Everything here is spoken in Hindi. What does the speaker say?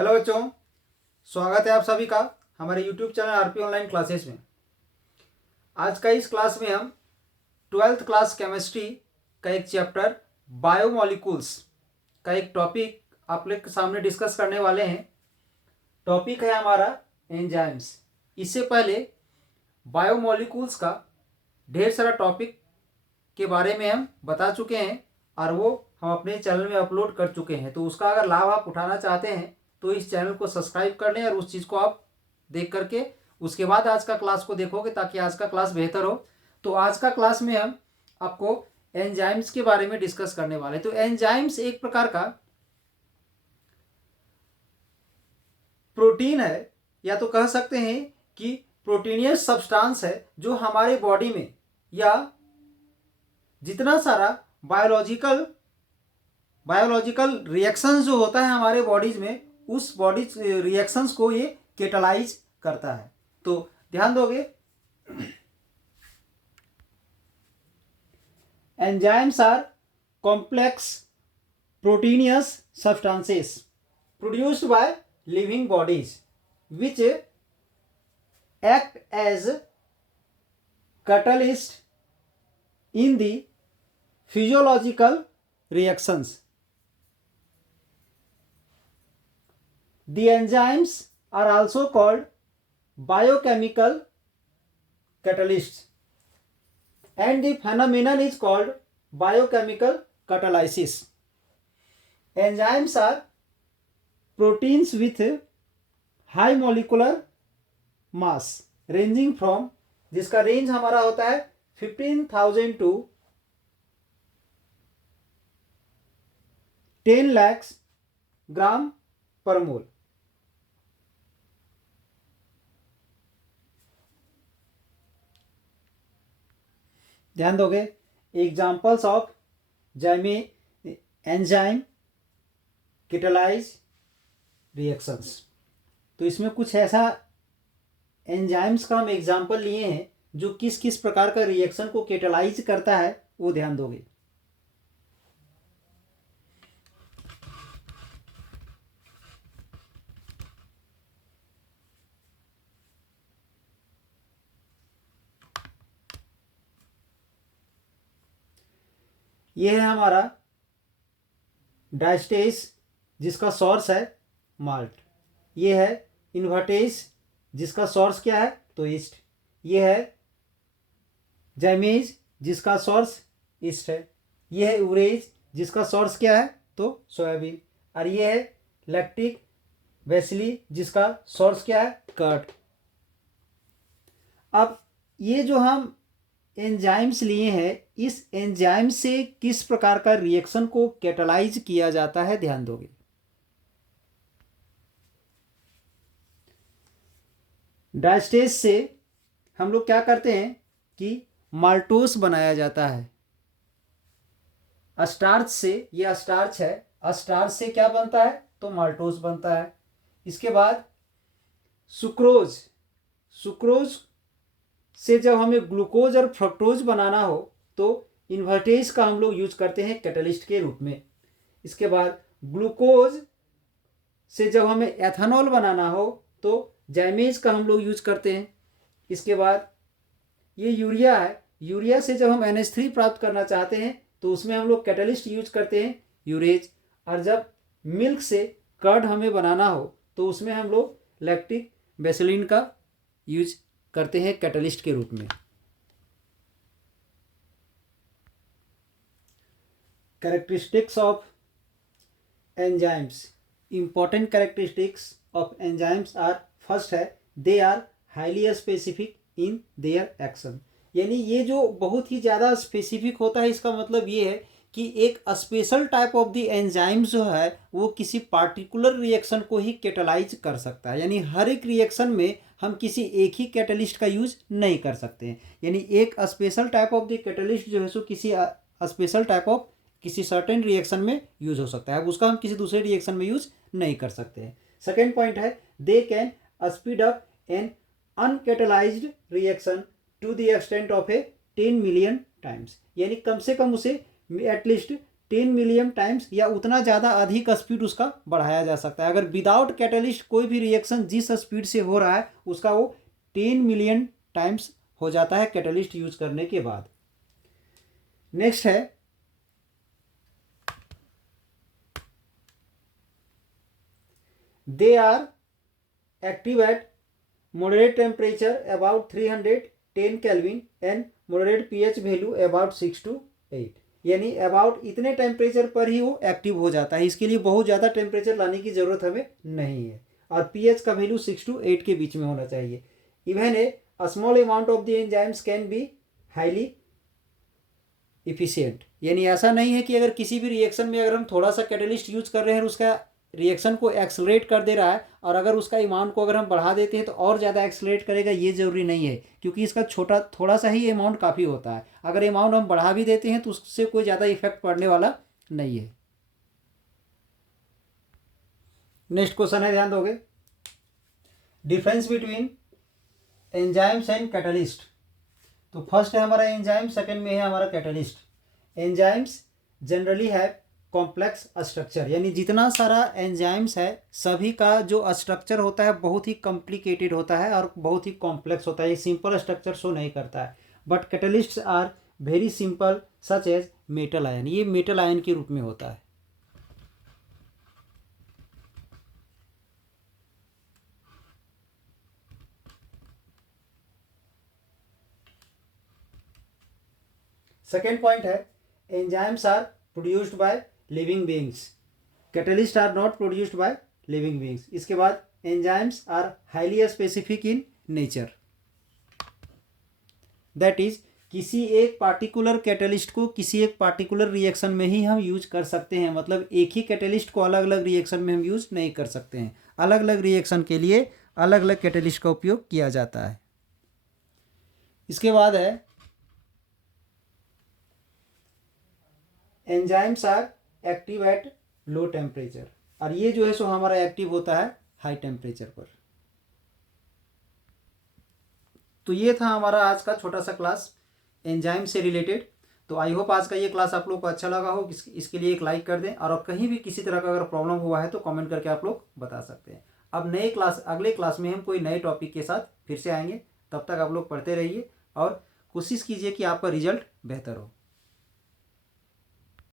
हेलो बच्चों, स्वागत है आप सभी का हमारे YouTube channel RP online classes में। आज का इस क्लास में हम 12th क्लास केमिस्ट्री का एक चैप्टर बायोमोलिक्यूल्स का एक टॉपिक आप लोग के सामने डिस्कस करने वाले हैं। टॉपिक है हमारा एंजाइम्स। इससे पहले बायोमोलिक्यूल्स का ढेर सारा टॉपिक के बारे में हम बता चुके हैं और वो हम अपने चैनल में अपलोड कर चुके हैं। तो उसका अगर लाभ आप उठाना चाहते हैं तो इस चैनल को सब्सक्राइब कर लें और उस चीज़ को आप देख करके उसके बाद आज का क्लास को देखोगे ताकि आज का क्लास बेहतर हो। तो आज का क्लास में हम आपको एंजाइम्स के बारे में डिस्कस करने वाले हैं। तो एंजाइम्स एक प्रकार का प्रोटीन है, या तो कह सकते हैं कि प्रोटीनियस सब्सटेंस है जो हमारे बॉडी में या जितना सारा बायोलॉजिकल रिएक्शंस जो होता है हमारे बॉडीज में, उस बॉडी रिएक्शंस को ये कैटालाइज करता है। तो ध्यान दोगे, enzymes are complex proteinous substances produced by living bodies which act as catalyst in the physiological reactions. The enzymes are also called biochemical catalysts and the phenomenon is called biochemical catalysis. Enzymes are proteins with high molecular mass ranging from, जिसका रेंज हमारा होता है 15,000 to 10 lakhs ग्राम पर मोल। ध्यान दोगे, examples of enzyme catalyse reactions. तो इसमें कुछ ऐसा एंजाइम्स का हम एग्जाम्पल लिए हैं जो किस किस प्रकार का रिएक्शन को कैटालाइज करता है, वो ध्यान दोगे। ये है हमारा डायस्टेज जिसका सोर्स है माल्ट। ये है इन्वर्टेज जिसका सोर्स क्या है, तो ईस्ट। ये है जैमेज जिसका सोर्स ईस्ट है। ये है यूरेज जिसका सोर्स क्या है, तो सोयाबीन। और ये है लैक्टिक बेसिली जिसका सोर्स क्या है, कर्ड। अब ये जो हम एंजाइम्स लिए हैं, इस एंजाइम से किस प्रकार का रिएक्शन को कैटालाइज किया जाता है, ध्यान दोगे। डायस्टेज से हम लोग क्या करते हैं कि माल्टोस बनाया जाता है। स्टार्च से, ये स्टार्च है, स्टार्च से क्या बनता है, तो माल्टोस बनता है। इसके बाद सुक्रोज, सुक्रोज से जब हमें ग्लूकोज और फ्रक्टोज बनाना हो तो इन्वर्टेज का हम लोग यूज करते हैं कैटलिस्ट के रूप में। इसके बाद ग्लूकोज से जब हमें एथेनॉल बनाना हो तो जैमेज का हम लोग यूज करते हैं। इसके बाद ये यूरिया है, यूरिया से जब हम NH3 प्राप्त करना चाहते हैं तो उसमें हम लोग कैटलिस्ट यूज करते हैं, यूरेज। और जब मिल्क से कर्ड हमें बनाना हो तो उसमें हम लोग लैक्टिक बेसिलिन का यूज करते हैं कैटलिस्ट के रूप में। Characteristics of enzymes. Important characteristics of enzymes are, first है they are highly specific in their action. यानी ये जो बहुत ही ज़्यादा स्पेसिफिक होता है, इसका मतलब ये है कि एक special type of the enzyme जो है वो किसी पार्टिकुलर रिएक्शन को ही कैटालाइज कर सकता है। यानी हर एक रिएक्शन में हम किसी एक ही कैटलिस्ट का यूज नहीं कर सकते हैं। यानी एक special type of the catalyst जो है सो किसी स्पेशल टाइप ऑफ किसी सर्टेन रिएक्शन में यूज हो सकता है, उसका हम किसी दूसरे रिएक्शन में यूज नहीं कर सकते हैं। सेकेंड पॉइंट है they can speed up an uncatalysed reaction to the extent of a 10 million times. यानी कम से कम उसे एटलीस्ट 10 मिलियन टाइम्स या उतना ज़्यादा अधिक स्पीड उसका बढ़ाया जा सकता है। अगर विदाउट कैटलिस्ट कोई भी रिएक्शन जिस स्पीड से हो रहा है उसका वो 10 मिलियन टाइम्स हो जाता है कैटलिस्ट यूज करने के बाद। नेक्स्ट है they are active at moderate temperature about 310 Kelvin and moderate pH value about 6 to 8, यानी अबाउट इतने टेम्परेचर पर ही वो एक्टिव हो जाता है। इसके लिए बहुत ज़्यादा टेम्परेचर लाने की ज़रूरत हमें नहीं है और पीएच का वैल्यू 6 to 8 के बीच में होना चाहिए। Even a small amount of the enzymes can be highly efficient, यानी ऐसा नहीं है कि अगर किसी भी रिएक्शन में अगर हम थोड़ा सा कैटलिस्ट यूज कर रहे हैं और उसका रिएक्शन को एक्सलरेट कर दे रहा है और अगर उसका अमाउंट को अगर हम बढ़ा देते हैं तो और ज़्यादा एक्सलरेट करेगा, ये ज़रूरी नहीं है क्योंकि इसका थोड़ा सा ही अमाउंट काफ़ी होता है। अगर अमाउंट हम बढ़ा भी देते हैं तो उससे कोई ज़्यादा इफेक्ट पड़ने वाला नहीं है। नेक्स्ट क्वेश्चन है, ध्यान दोगे, difference between enzymes and catalyst. तो फर्स्ट है हमारा एंजाइम, सेकेंड में है हमारा catalyst. Enzymes generally have complex structure, यानी जितना सारा एंजाइम्स है सभी का जो स्ट्रक्चर होता है बहुत ही कॉम्प्लिकेटेड होता है और बहुत ही कॉम्प्लेक्स होता है, ये सिंपल स्ट्रक्चर शो नहीं करता है। But catalysts are very simple such as metal ion, ये मेटल आयन के रूप में होता है। सेकेंड पॉइंट है enzymes are produced by living beings, catalyst are not produced by living beings. इसके बाद enzymes are highly specific in nature, that is किसी एक पार्टिकुलर कैटलिस्ट को किसी एक पार्टिकुलर रिएक्शन में ही हम यूज कर सकते हैं, मतलब एक ही कैटलिस्ट को अलग अलग रिएक्शन में हम यूज नहीं कर सकते हैं। अलग अलग रिएक्शन के लिए अलग अलग कैटलिस्ट का उपयोग किया जाता है। इसके बाद है enzymes are active at low temperature, और ये जो है सो हमारा एक्टिव होता है हाई टेम्परेचर पर। तो ये था हमारा आज का छोटा सा क्लास एंजाइम से रिलेटेड। तो आई होप आज का ये क्लास आप लोग को अच्छा लगा हो। इसके लिए एक लाइक कर दें और कहीं भी किसी तरह का अगर प्रॉब्लम हुआ है तो कमेंट करके आप लोग बता सकते हैं। अब अगले क्लास में हम कोई नए टॉपिक के साथ फिर से आएंगे। तब तक आप लोग पढ़ते रहिए और कोशिश कीजिए कि आपका रिजल्ट बेहतर हो।